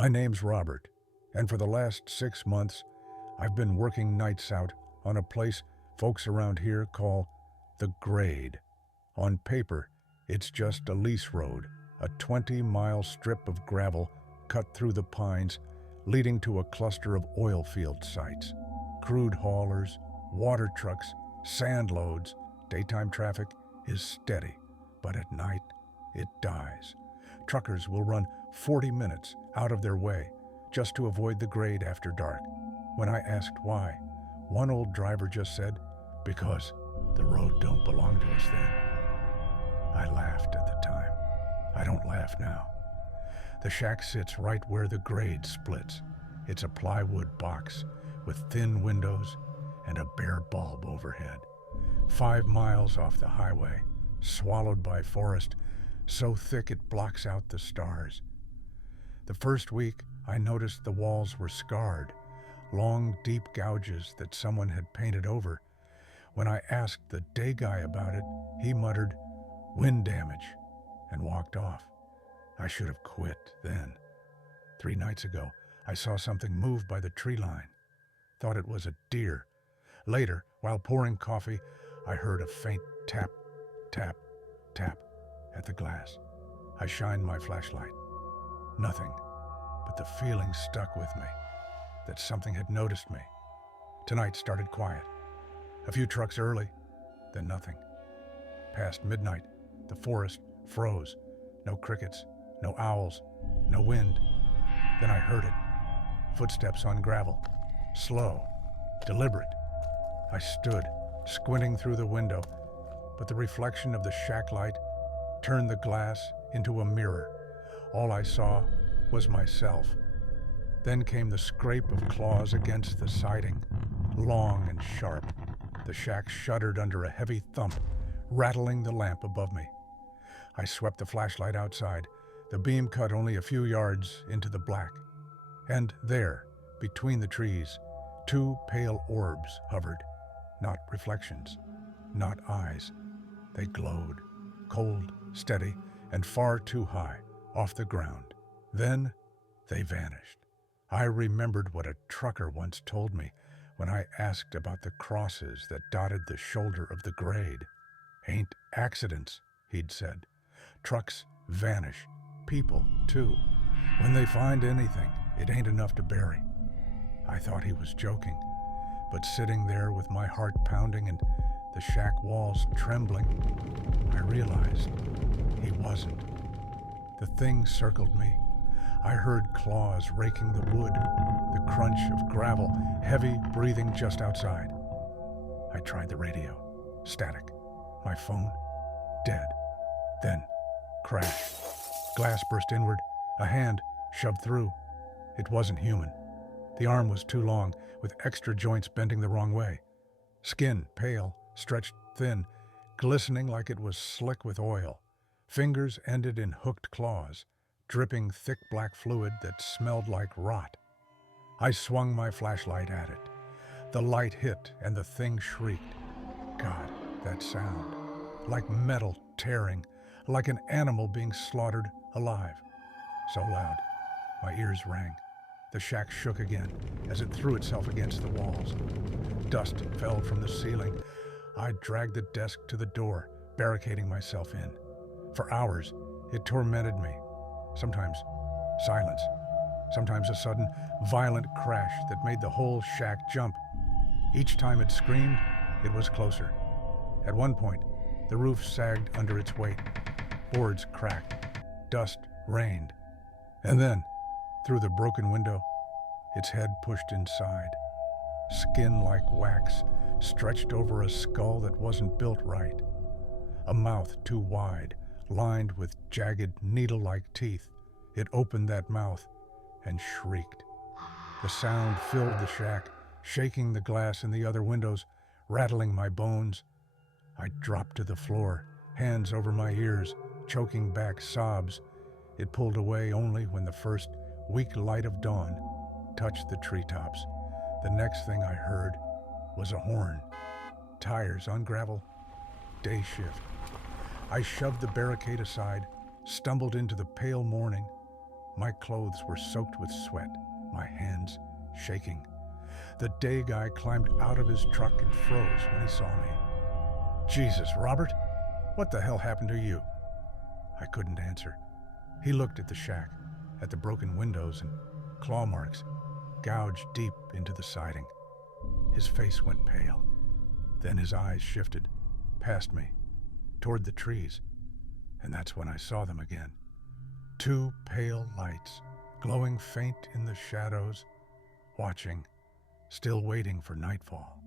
My name's Robert, and for the last 6 months, I've been working nights out on a place folks around here call the Grade. On paper, it's just a lease road, a 20-mile strip of gravel cut through the pines, leading to a cluster of oilfield sites. Crude haulers, water trucks, sand loads. Daytime traffic is steady, but at night, it dies. Truckers will run 40 minutes out of their way just to avoid the Grade after dark. When I asked why, one old driver just said, "Because the road don't belong to us then." I laughed at the time. I don't laugh now. The shack sits right where the Grade splits. It's a plywood box with thin windows and a bare bulb overhead. 5 miles off the highway, swallowed by forest, so thick it blocks out the stars. The first week, I noticed the walls were scarred, long, deep gouges that someone had painted over. When I asked the day guy about it, he muttered, "Wind damage," and walked off. I should have quit then. 3 nights ago, I saw something move by the tree line. Thought it was a deer. Later, while pouring coffee, I heard a faint tap, tap, tap at the glass. I shined my flashlight. Nothing, but the feeling stuck with me, that something had noticed me. Tonight started quiet. A few trucks early, then nothing. Past midnight, the forest froze. No crickets, no owls, no wind. Then I heard it. Footsteps on gravel. Slow, deliberate. I stood, squinting through the window, but the reflection of the shack light turned the glass into a mirror. All I saw was myself. Then came the scrape of claws against the siding, long and sharp. The shack shuddered under a heavy thump, rattling the lamp above me. I swept the flashlight outside. The beam cut only a few yards into the black. And there, between the trees, 2 pale orbs hovered. Not reflections, not eyes. They glowed, cold, steady, and far too high, off the ground. Then they vanished. I remembered what a trucker once told me when I asked about the crosses that dotted the shoulder of the Grade. "Ain't accidents," he'd said. "Trucks vanish. People, too. When they find anything, it ain't enough to bury." I thought he was joking, but sitting there with my heart pounding and the shack walls trembling, I realized he wasn't. The thing circled me. I heard claws raking the wood, the crunch of gravel, heavy breathing just outside. I tried the radio. Static. My phone. Dead. Then, crash. Glass burst inward. A hand shoved through. It wasn't human. The arm was too long, with extra joints bending the wrong way. Skin, pale, stretched thin, glistening like it was slick with oil. Fingers ended in hooked claws, dripping thick black fluid that smelled like rot. I swung my flashlight at it. The light hit and the thing shrieked. God, that sound. Like metal tearing, like an animal being slaughtered alive. So loud, my ears rang. The shack shook again as it threw itself against the walls. Dust fell from the ceiling. I dragged the desk to the door, barricading myself in. For hours, it tormented me. Sometimes silence. Sometimes a sudden, violent crash that made the whole shack jump. Each time it screamed, it was closer. At one point, the roof sagged under its weight. Boards cracked. Dust rained. And then, through the broken window, its head pushed inside. Skin like wax, stretched over a skull that wasn't built right. A mouth too wide, lined with jagged, needle-like teeth. It opened that mouth and shrieked. The sound filled the shack, shaking the glass in the other windows, rattling my bones. I dropped to the floor, hands over my ears, choking back sobs. It pulled away only when the first weak light of dawn touched the treetops. The next thing I heard was a horn. Tires on gravel. Day shift. I shoved the barricade aside, stumbled into the pale morning. My clothes were soaked with sweat, my hands shaking. The day guy climbed out of his truck and froze when he saw me. Jesus, Robert, what the hell happened to you? I couldn't answer. He looked at the shack, at the broken windows and claw marks gouged deep into the siding. His face went pale. Then his eyes shifted, past me, toward the trees, and that's when I saw them again. Two pale lights, glowing faint in the shadows, watching, still waiting for nightfall.